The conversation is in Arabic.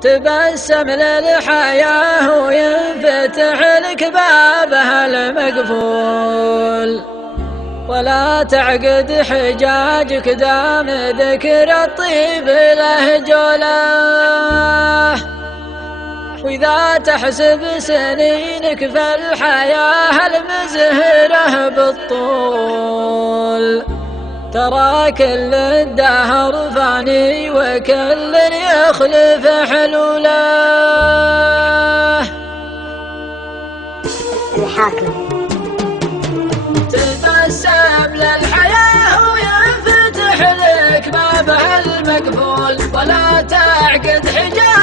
تبسم للحياة وينفتح لك بابها المقفول، ولا تعقد حجاجك دام ذكر الطيب له جوله. وإذا تحسب سنينك فالحياة المزهرة بالطول، ترى كل الدهر فاني وكل يخلف حلوله. الحاكم تبسم للحياة وينفتح لك بابها المقفول، ولا تعقد حجاب